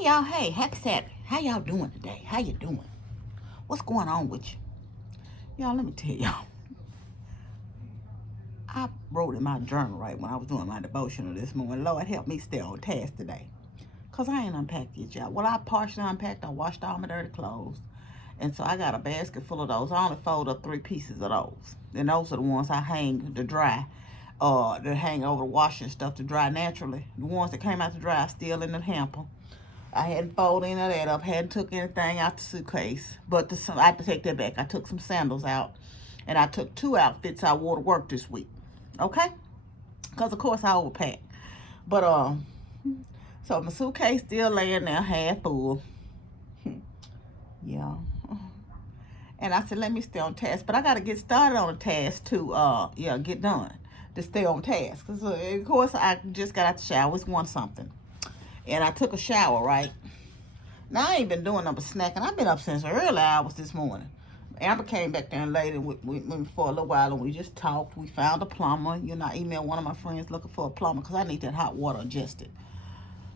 Hey y'all, hey, happy Saturday. How y'all doing today? How you doing? What's going on with you? Y'all, let me tell y'all. I wrote in my journal right when I was doing my devotional this morning. Lord, help me stay on task today. Because I ain't unpacked yet, y'all. Well, I partially unpacked. I washed all my dirty clothes. And so I got a basket full of those. I only fold up 3 pieces of those. And those are the ones I hang to dry. That hang over the washer and stuff to dry naturally. The ones that came out to dry are still in the hamper. I hadn't folded any of that up, hadn't took anything out the suitcase. But I have to take that back. I took some sandals out. And I took 2 outfits I wore to work this week. Okay? Because, of course, I overpacked. But, so my suitcase still laying there half full. Yeah. And I said, let me stay on task. But I got to get started on a task to, get done. To stay on task. Because, of course, I just got out the shower. It's one something. And I took a shower, right? Now, I ain't been doing nothing but snacking. I've been up since early hours this morning. Amber came back there later with me for a little while, and we just talked. We found a plumber. You know, I emailed one of my friends looking for a plumber because I need that hot water adjusted.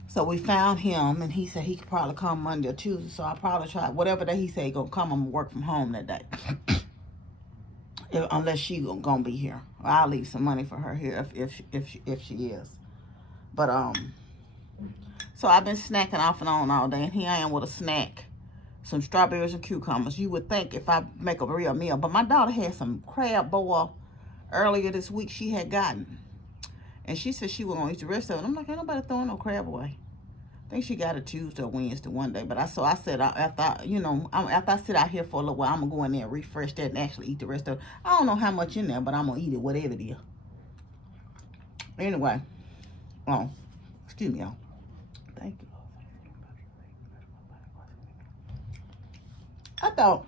So we found him, and he said he could probably come Monday or Tuesday. So I'll probably try whatever day he said he gonna come. I'm gonna work from home that day, unless she gonna be here. I'll leave some money for her here if she is. But so I've been snacking off and on all day, and here I am with a snack, some strawberries and cucumbers. You would think if I make a real meal, but my daughter had some crab boil earlier this week she had gotten, and she said she was gonna eat the rest of it. I'm like, ain't nobody throwing no crab away. I think she got it Tuesday or Wednesday one day, but I said after I sit out here for a little while, I'm gonna go in there and refresh that and actually eat the rest of it. I don't know how much in there, but I'm gonna eat it, whatever it is. Anyway, excuse me, y'all. Thank you. I thought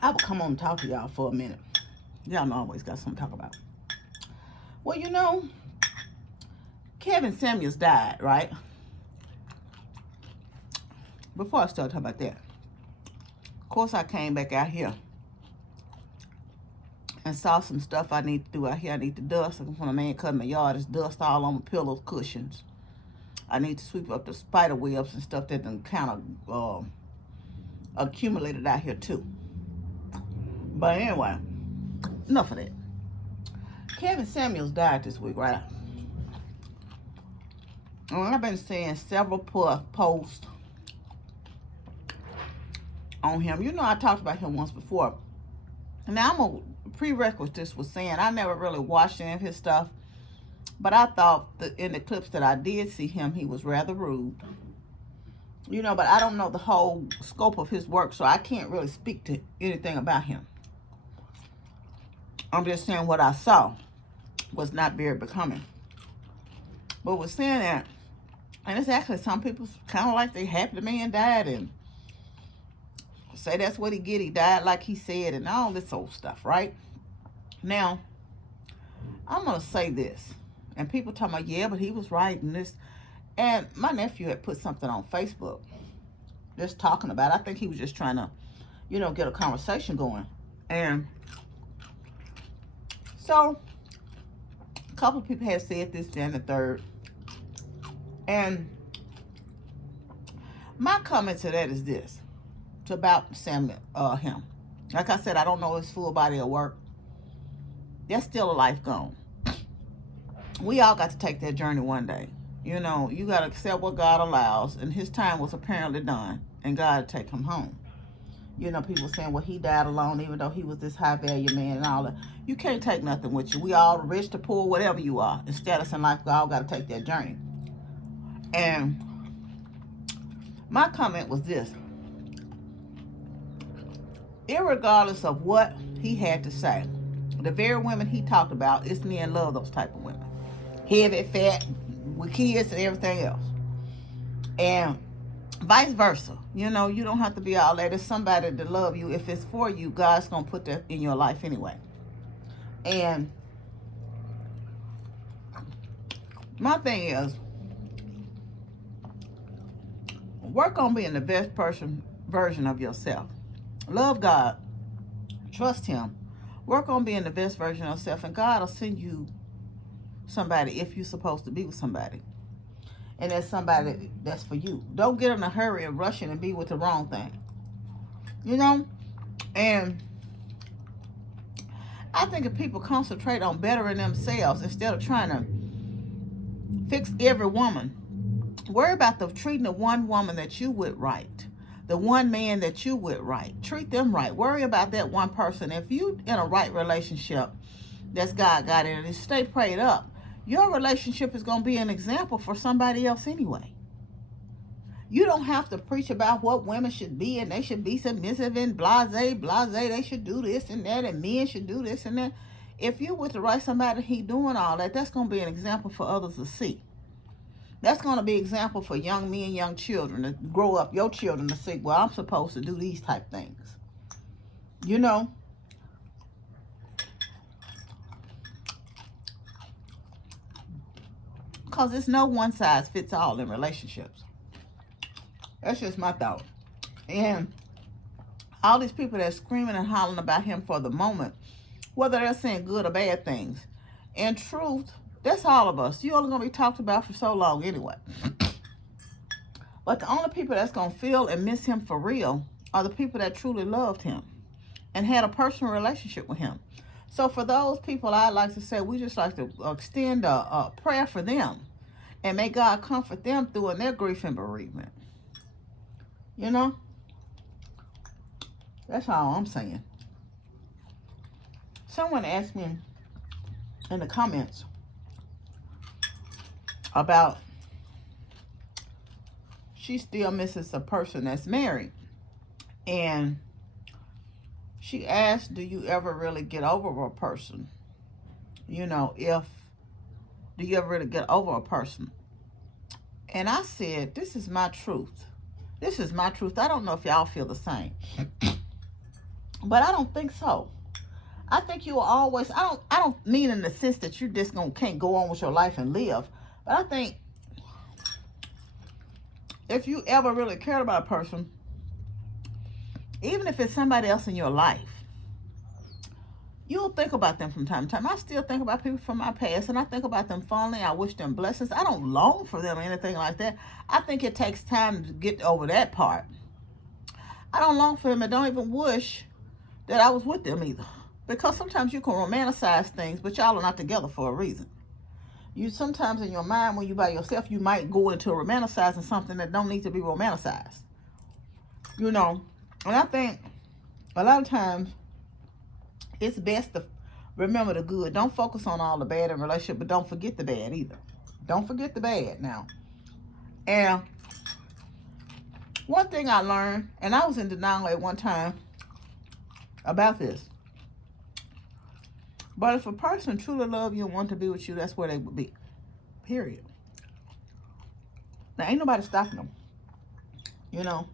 I would come on and talk to y'all for a minute. Y'all know I always got something to talk about. Well, you know, Kevin Samuels died, right? Before I start talking about that, of course, I came back out here and saw some stuff I need to do out here. I need to dust. When a man cutting my yard, there's dust all on my pillows, cushions. I need to sweep up the spider webs and stuff that done kind of accumulated out here too. But anyway, enough of that. Kevin Samuels died this week, right? And I've been seeing several posts on him. You know, I talked about him once before. Now, I'm a prerequisite was saying I never really watched any of his stuff, but I thought that in the clips that I did see him, he was rather rude. You know, but I don't know the whole scope of his work, so I can't really speak to anything about him. I'm just saying what I saw was not very becoming. But we're saying that, and it's actually some people kind of like they happy the man died and say that's what he get. He died like he said and all this old stuff, right? Now, I'm going to say this. And people talking about, yeah, but he was right in this. And my nephew had put something on Facebook just talking about it. I think he was just trying to, get a conversation going. And so, a couple of people have said this, and the third. And my comment to that is this. It's about him. Like I said, I don't know his full body of work. There's still a life gone. We all got to take that journey one day. You know, you got to accept what God allows. And his time was apparently done. And God take him home. You know, people saying, well, he died alone, even though he was this high value man and all that. You can't take nothing with you. We all rich to poor, whatever you are. The status in life, we all got to take that journey. And my comment was this. Irregardless of what he had to say, the very women he talked about, it's men love those type of women. Heavy, fat, with kids and everything else. And vice versa. You know, you don't have to be all that. It's somebody to love you. If it's for you, God's going to put that in your life anyway. And my thing is, work on being the best version of yourself. Love God. Trust him. Work on being the best version of yourself. And God will send you somebody if you're supposed to be with somebody. and there's somebody that's for you. Don't get in a hurry and rush in and be with the wrong thing. You know? And I think if people concentrate on bettering themselves instead of trying to fix every woman, worry about treating the one woman that you would right, the one man that you would right. Treat them right. Worry about that one person. If you in a right relationship, that's God got in it, stay prayed up. Your relationship is going to be an example for somebody else anyway. You don't have to preach about what women should be, and they should be submissive and blase. They should do this and that, and men should do this and that. If you with the right somebody, he doing all that, that's going to be an example for others to see. That's going to be an example for young men, young children to grow up, your children to see, well, I'm supposed to do these type things. You know? Because it's no one size fits all in relationships. That's just my thought. And all these people that are screaming and hollering about him for the moment, whether they're saying good or bad things, in truth, that's all of us. You're only going to be talked about for so long anyway. But the only people that's going to feel and miss him for real are the people that truly loved him and had a personal relationship with him. So for those people, I'd like to say, we just like to extend a prayer for them and may God comfort them through in their grief and bereavement. You know? That's all I'm saying. Someone asked me in the comments about she still misses a person that's married. And she asked, do you ever really get over a person? You know, do you ever really get over a person? And I said, this is my truth. This is my truth. I don't know if y'all feel the same. But I don't think so. I think you will always, I don't mean in the sense that you just can't go on with your life and live. But I think if you ever really cared about a person, even if it's somebody else in your life, you'll think about them from time to time. I still think about people from my past, and I think about them fondly. I wish them blessings. I don't long for them or anything like that. I think it takes time to get over that part. I don't long for them and don't even wish that I was with them either. Because sometimes you can romanticize things, but y'all are not together for a reason. You sometimes in your mind, when you by yourself, you might go into romanticizing something that don't need to be romanticized. You know, and I think a lot of times it's best to remember the good. Don't focus on all the bad in a relationship, but don't forget the bad either. Don't forget the bad now. And one thing I learned, and I was in denial at one time about this, but if a person truly loves you and want to be with you, that's where they would be. Period. Now, ain't nobody stopping them. You know?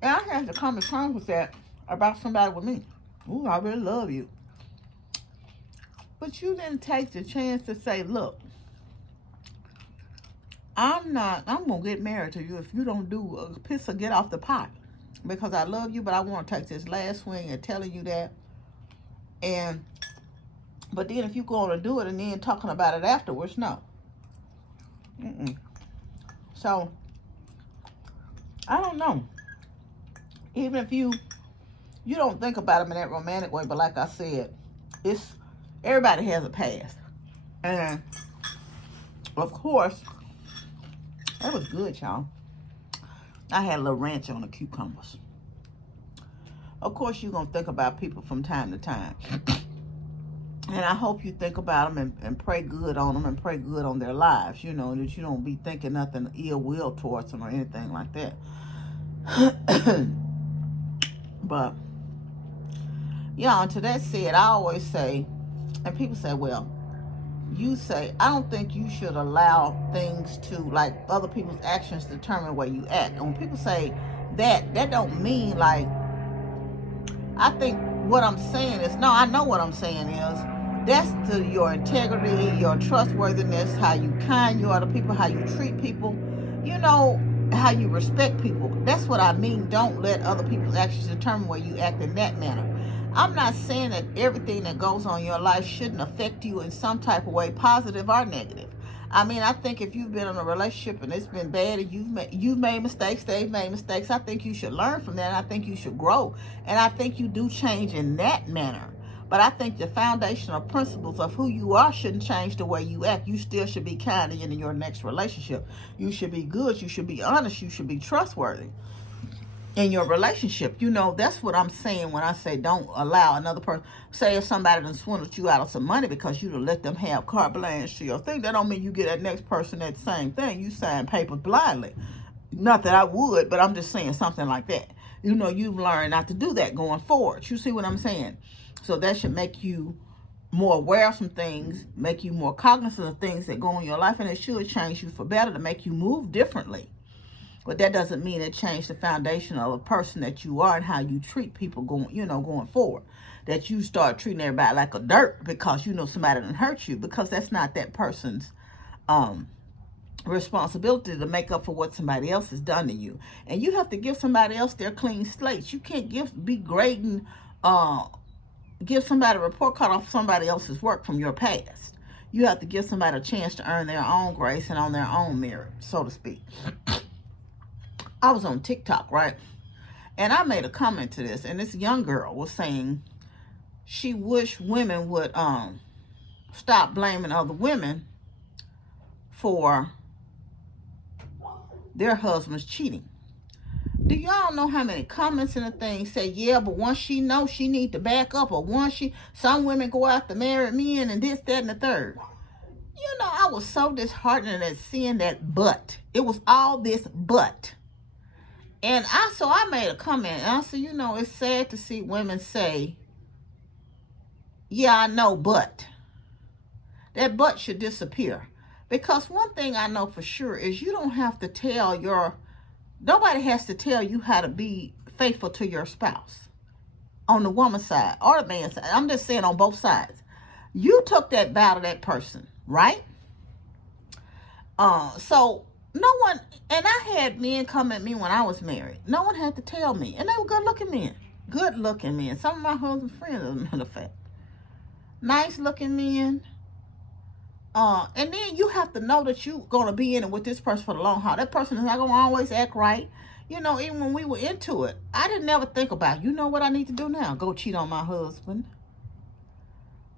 And I had to come to terms with that about somebody with me. Ooh, I really love you. But you didn't take the chance to say, look, I'm going to get married to you if you don't do a piss or get off the pot. Because I love you, but I want to take this last swing at telling you that. But then if you go on and do it and then talking about it afterwards, no. So, I don't know. Even if you don't think about them in that romantic way, but like I said, everybody has a past. And, of course, that was good, y'all. I had a little ranch on the cucumbers. Of course, you're going to think about people from time to time. And I hope you think about them and pray good on them and pray good on their lives, you know, that you don't be thinking nothing ill will towards them or anything like that. But, yeah, and to that said, I always say, and people say, well, you say, I don't think you should allow things to, like, other people's actions determine where you act. And when people say that don't mean, like, I think what I'm saying is, no, I know what I'm saying is, that's to your integrity, your trustworthiness, how you kind you are to people, how you treat people, you know, how you respect people. That's what I mean. Don't let other people's actions determine where you act in that manner. I'm not saying that everything that goes on in your life shouldn't affect you in some type of way, positive or negative. I mean, I think if you've been in a relationship and it's been bad and you've made mistakes, they've made mistakes, I think you should learn from that, and I think you should grow. And I think you do change in that manner. But I think the foundational principles of who you are shouldn't change the way you act. You still should be kind in your next relationship. You should be good. You should be honest. You should be trustworthy in your relationship. That's what I'm saying when I say don't allow another person. Say if somebody done swindled you out of some money because you done let them have carte blanche to your thing, that don't mean you get that next person that same thing. You sign papers blindly. Not that I would, but I'm just saying something like that. You've learned not to do that going forward. You see what I'm saying? So that should make you more aware of some things, make you more cognizant of things that go on in your life, and it should change you for better to make you move differently. But that doesn't mean it changed the foundation of a person that you are and how you treat people going forward. That you start treating everybody like a dirt because somebody done hurt you, because that's not that person's responsibility to make up for what somebody else has done to you. And you have to give somebody else their clean slates. You can't be grading, give somebody a report card off somebody else's work from your past. You have to give somebody a chance to earn their own grace and on their own merit, so to speak. I was on TikTok, right? And I made a comment to this, and this young girl was saying she wished women would stop blaming other women for their husbands cheating. Do y'all know how many comments and the things say, yeah, but once she knows, she need to back up, or some women go out to marry men and this, that, and the third. I was so disheartened at seeing that but. It was all this but. And I made a comment, and I said, it's sad to see women say, yeah, I know, but. That but should disappear. Because one thing I know for sure is you don't have to nobody has to tell you how to be faithful to your spouse. On the woman's side or the man's side. I'm just saying on both sides. You took that vow to that person, right? So no one, and I had men come at me when I was married. No one had to tell me. And they were good-looking men. Good-looking men. Some of my husband's friends, as a matter of fact. Nice-looking men. And then you have to know that you're going to be in it with this person for the long haul. That person is not going to always act right. Even when we were into it, I didn't ever think about, what I need to do now? Go cheat on my husband.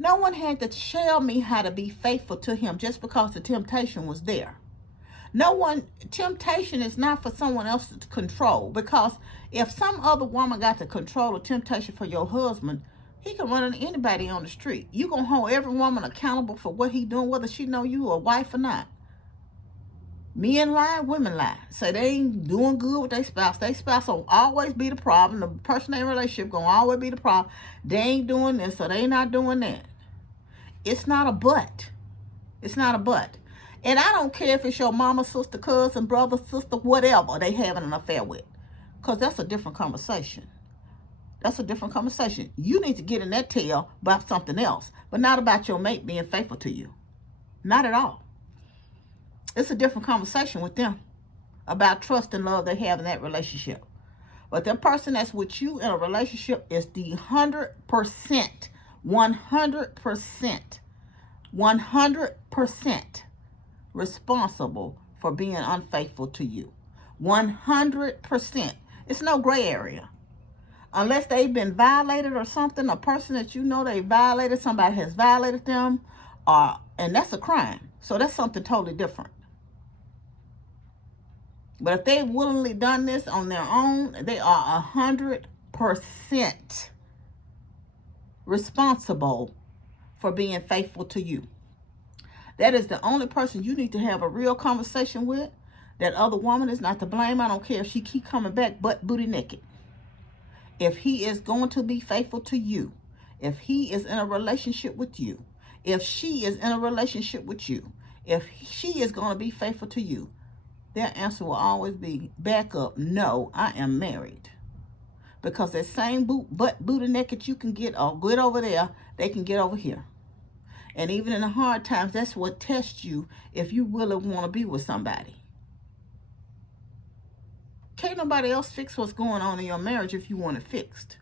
No one had to tell me how to be faithful to him just because the temptation was there. Temptation is not for someone else to control, because if some other woman got to control the temptation for your husband, he can run into anybody on the street. You gonna hold every woman accountable for what he doing, whether she know you a wife or not. Men lie, women lie. Say they ain't doing good with their spouse. Their spouse will always be the problem. The person in a relationship gonna always be the problem. They ain't doing this, so they not doing that. It's not a but. It's not a but. And I don't care if it's your mama, sister, cousin, brother, sister, whatever they having an affair with. Because that's a different conversation. That's a different conversation. You need to get in that tail about something else, but not about your mate being faithful to you. Not at all. It's a different conversation with them about trust and love they have in that relationship. But the person that's with you in a relationship is the 100%, 100% responsible for being unfaithful to you. 100%. It's no gray area. Unless they've been violated or something, a person that they violated, somebody has violated them, and that's a crime. So that's something totally different. But if they've willingly done this on their own, they are 100% responsible for being faithful to you. That is the only person you need to have a real conversation with. That other woman is not to blame. I don't care if she keep coming back butt booty naked. If he is going to be faithful to you, if he is in a relationship with you, if she is in a relationship with you, if she is going to be faithful to you, their answer will always be, back up, no, I am married. Because that same butt booty naked you can get good over there, they can get over here. And even in the hard times, that's what tests you if you really want to be with somebody. Can't nobody else fix what's going on in your marriage if you want it fixed.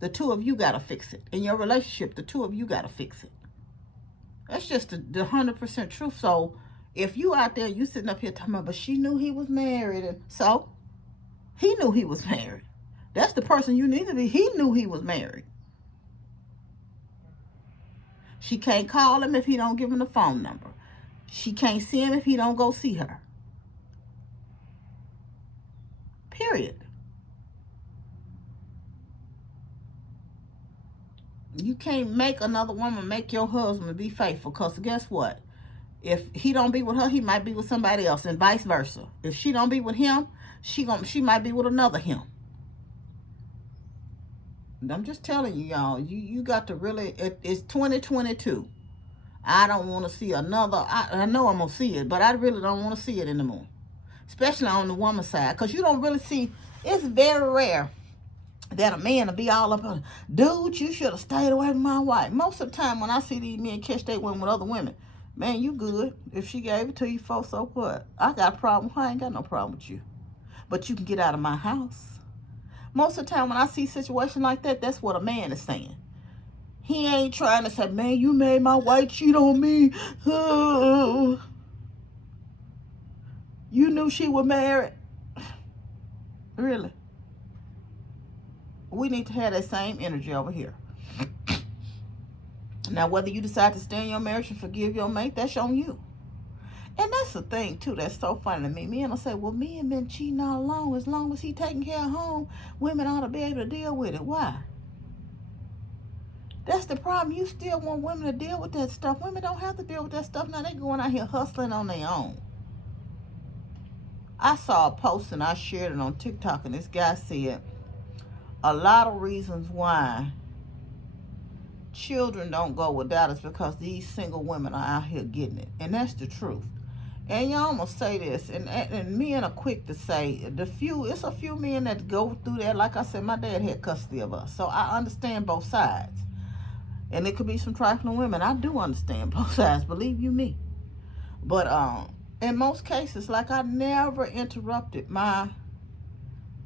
The two of you got to fix it. In your relationship, the two of you got to fix it. That's just the 100% truth. So If you out there, you sitting up here talking about, but she knew he was married. And so, he knew he was married. That's the person you need to be. He knew he was married. She can't call him if he don't give him the phone number. She can't see him if he don't go see her. Period. You can't make another woman make your husband be faithful, because guess what? If he don't be with her, he might be with somebody else, and vice versa. If she don't be with him, she might be with another him. And I'm just telling you, y'all, you got to really, it's 2022. I don't want to see another, I know I'm going to see it, but I really don't want to see it anymore. Especially on the woman's side, because you don't really see, it's very rare that a man will be all up on, dude, you should have stayed away from my wife. Most of the time when I see these men catch their women with other women, man, you good. If she gave it to you, folks, so what? I got a problem. I ain't got no problem with you. But you can get out of my house. Most of the time when I see situations like that, that's what a man is saying. He ain't trying to say, man, you made my wife cheat on me. You knew she was married. Really? We need to have that same energy over here. Now, whether you decide to stay in your marriage and forgive your mate, that's on you. And that's the thing, too, that's so funny to me. Men will say, well, men been cheating all along. As long as he taking care of home, women ought to be able to deal with it. Why? That's the problem. You still want women to deal with that stuff. Women don't have to deal with that stuff. Now, they going out here hustling on their own. I saw a post and I shared it on TikTok, and this guy said, a lot of reasons why children don't go without us because these single women are out here getting it. And that's the truth. And y'all must say this, and men are quick to say, it's a few men that go through that. Like I said, my dad had custody of us, so I understand both sides. And it could be some trifling women. I do understand both sides, believe you me. But in most cases, like, I never interrupted my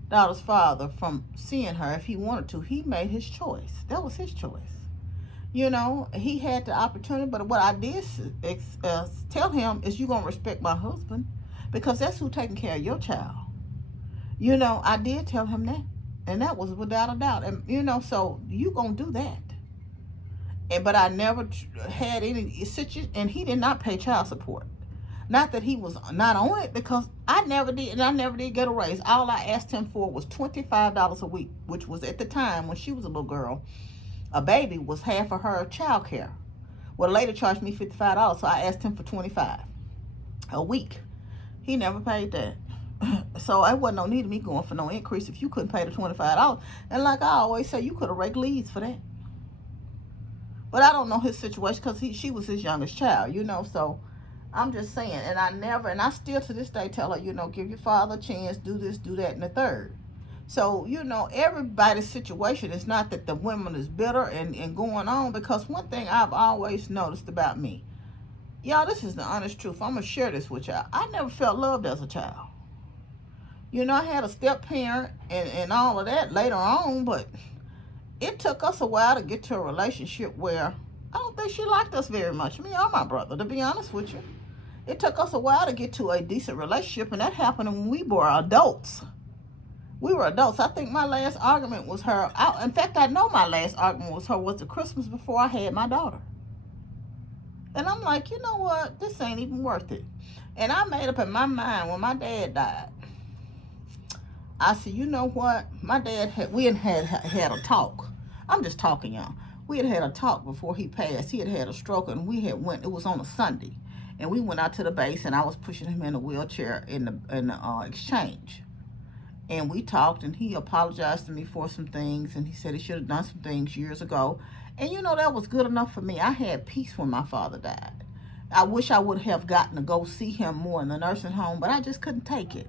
daughter's father from seeing her if he wanted to. He made his choice. That was his choice. You know, he had the opportunity, but what I did tell him is, you're going to respect my husband, because that's who's taking care of your child. You know, I did tell him that, and that was without a doubt. And, you know, so you going to do that. But I never had any situation, and he did not pay child support. Not that he was not on it, because I never did, and I never did get a raise. All I asked him for was $25 a week, which was, at the time when she was a little girl, a baby, was half of her child care. Well, later charged me $55, so I asked him for $25 a week. He never paid that. So I wasn't no need of me going for no increase if you couldn't pay the $25. And like I always say, you could have raked leads for that. But I don't know his situation, because she was his youngest child, you know, so I'm just saying. And I still to this day tell her, you know, give your father a chance, do this, do that, and the third. So, you know, everybody's situation is not that the woman is bitter and going on, because one thing I've always noticed about me, y'all, this is the honest truth. I'm going to share this with y'all. I never felt loved as a child. You know, I had a step parent and all of that later on, but it took us a while to get to a relationship where I don't think she liked us very much, me or my brother, to be honest with you. It took us a while to get to a decent relationship, and that happened when we were adults. We were adults. I think my last argument was her. In fact, I know my last argument was her was the Christmas before I had my daughter. And I'm like, you know what? This ain't even worth it. And I made up in my mind when my dad died. I said, you know what? My dad we had a talk. I'm just talking, y'all. We had a talk before he passed. He had a stroke, and it was on a Sunday. And we went out to the base, and I was pushing him in a wheelchair in the exchange. And we talked, and he apologized to me for some things, and he said he should have done some things years ago. And, you know, that was good enough for me. I had peace when my father died. I wish I would have gotten to go see him more in the nursing home, but I just couldn't take it.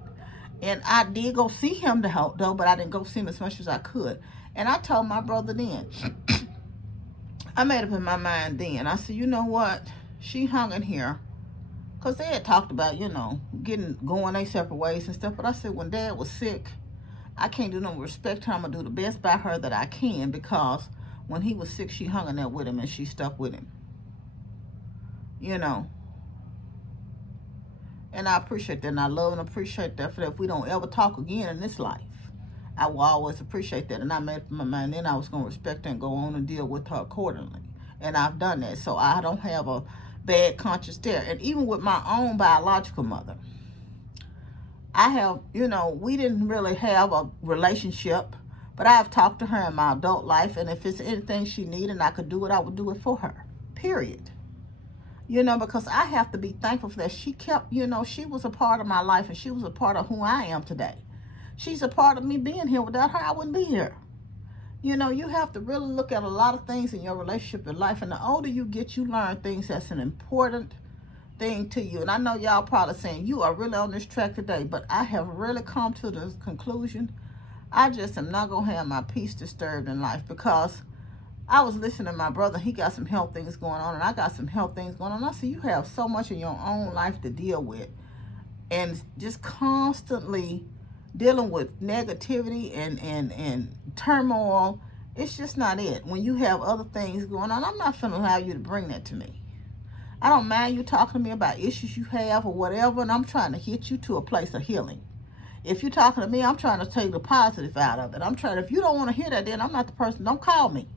And I did go see him though, but I didn't go see him as much as I could. And I told my brother then, I made up in my mind then, I said, you know what? She hung in here. Because they had talked about, you know, going their separate ways and stuff. But I said, when Dad was sick, I can't do no respect her. I'm going to do the best by her that I can, because when he was sick, she hung in there with him, and she stuck with him. You know. And I appreciate that, and I love and appreciate that, for that if we don't ever talk again in this life, I will always appreciate that. And I made up my mind then I was going to respect her and go on and deal with her accordingly. And I've done that. So I don't have a bad conscience there. And even with my own biological mother, I have, we didn't really have a relationship, but I have talked to her in my adult life. And if it's anything she needed and I could do it, I would do it for her. Period. Because I have to be thankful for that. She kept, she was a part of my life, and she was a part of who I am today. She's a part of me being here. Without her, I wouldn't be here. You have to really look at a lot of things in your relationship in life. And the older you get, you learn things that's an important thing to you. And I know y'all probably saying, you are really on this track today. But I have really come to the conclusion, I just am not going to have my peace disturbed in life, because I was listening to my brother. He got some health things going on, and I got some health things going on. I see you have so much in your own life to deal with, and just constantly dealing with negativity and turmoil. It's just not it. When you have other things going on, I'm not going to allow you to bring that to me. I don't mind you talking to me about issues you have or whatever, and I'm trying to get you to a place of healing. If you're talking to me, I'm trying to take the positive out of it. If you don't want to hear that, then I'm not the person. Don't call me.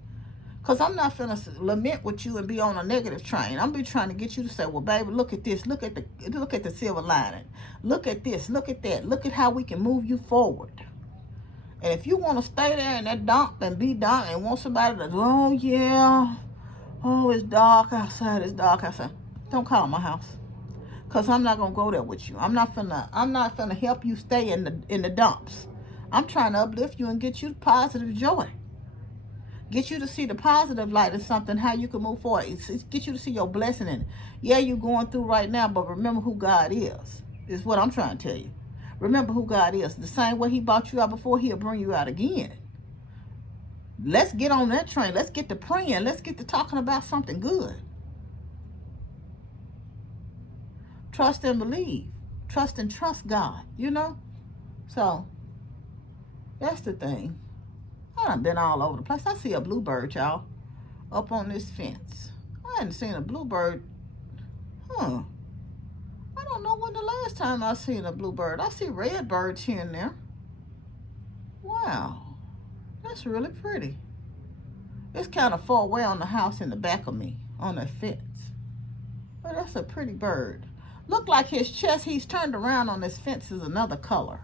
Because I'm not finna lament with you and be on a negative train. I'm be trying to get you to say, well, baby, look at this. Look at the silver lining. Look at this. Look at that. Look at how we can move you forward. And if you want to stay there in that dump and be dump and want somebody to, oh, yeah, oh, it's dark outside. It's dark outside. Don't call my house. Because I'm not going to go there with you. I'm not finna help you stay in the dumps. I'm trying to uplift you and get you positive joy. Get you to see the positive light of something, how you can move forward. It's get you to see your blessing in it. Yeah, you're going through right now, but remember who God is what I'm trying to tell you. Remember who God is. The same way he brought you out before, he'll bring you out again. Let's get on that train. Let's get to praying. Let's get to talking about something good. Trust and believe. Trust and trust God, So, that's the thing. I done been all over the place. I see a bluebird, y'all, up on this fence. I hadn't seen a bluebird. I don't know when the last time I seen a bluebird. I see red birds here and there. Wow. That's really pretty. It's kind of far away on the house in the back of me, on the fence. But that's a pretty bird. Look like his chest, he's turned around on this fence, is another color.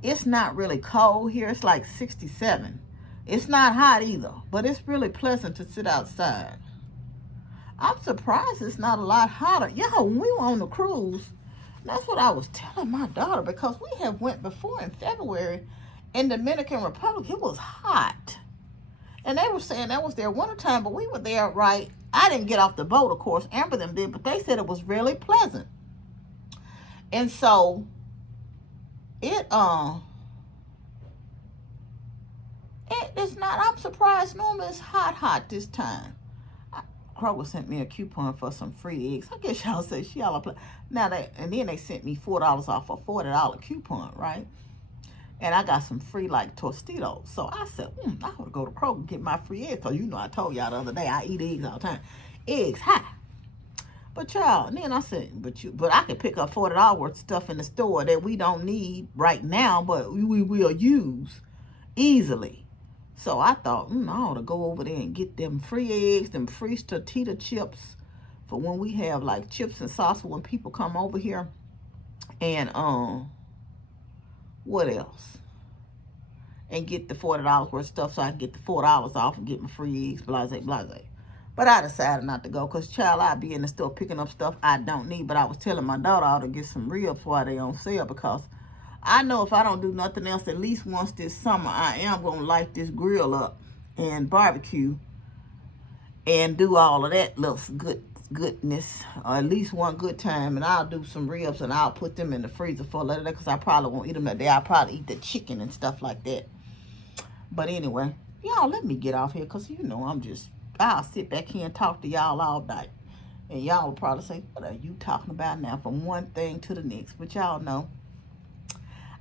It's not really cold here. It's like 67. It's not hot either, but it's really pleasant to sit outside. I'm surprised it's not a lot hotter. Yeah, when we were on the cruise, that's what I was telling my daughter, because we have went before in February in Dominican Republic. It was hot. And they were saying that was their winter time, but we were there, right? I didn't get off the boat, of course. Amber them did, but they said it was really pleasant. And so it's not, I'm surprised. Normally it's hot this time. Kroger sent me a coupon for some free eggs. I guess y'all say y'all play. Now and then they sent me $4 off a $40 coupon, right? And I got some free like Tostitos. So I said, I ought to go to Kroger and get my free eggs. Because I told y'all the other day I eat eggs all the time. Eggs high. But y'all, and then I said, but I could pick up $40 worth of stuff in the store that we don't need right now, but we will use easily. So I thought, I ought to go over there and get them free eggs, them free tortilla chips for when we have like chips and salsa when people come over here. And what else? And get the $40 worth of stuff so I can get the $4 off and get my free eggs, blase, blase. But I decided not to go because, child, I'd be in the store picking up stuff I don't need. But I was telling my daughter I ought to get some ribs while they on sale, because I know if I don't do nothing else at least once this summer, I am going to light this grill up and barbecue and do all of that little goodness, or at least one good time. And I'll do some ribs and I'll put them in the freezer for later because I probably won't eat them that day. I'll probably eat the chicken and stuff like that. But anyway, y'all, let me get off here because, I'll sit back here and talk to y'all all night. And y'all will probably say, what are you talking about now, from one thing to the next? But y'all know,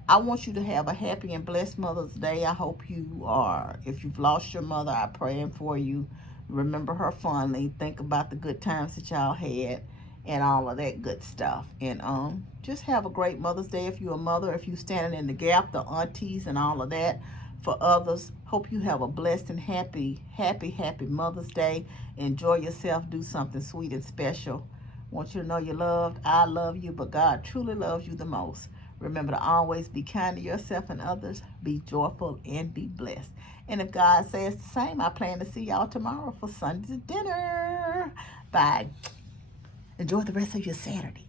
I want you to have a happy and blessed Mother's Day. I hope you are. If you've lost your mother, I'm praying for you. Remember her fondly. Think about the good times that y'all had. and all of that good stuff. And just have a great Mother's Day if you're a mother, if you're standing in the gap, the aunties and all of that for others. Hope you have a blessed and happy Mother's Day. Enjoy yourself. Do something sweet and special. Want you to know you're loved. I love you, but God truly loves you the most. Remember to always be kind to yourself and others. Be joyful and be blessed. And if God says the same, I plan to see y'all tomorrow for Sunday dinner. Bye. Enjoy the rest of your Saturday.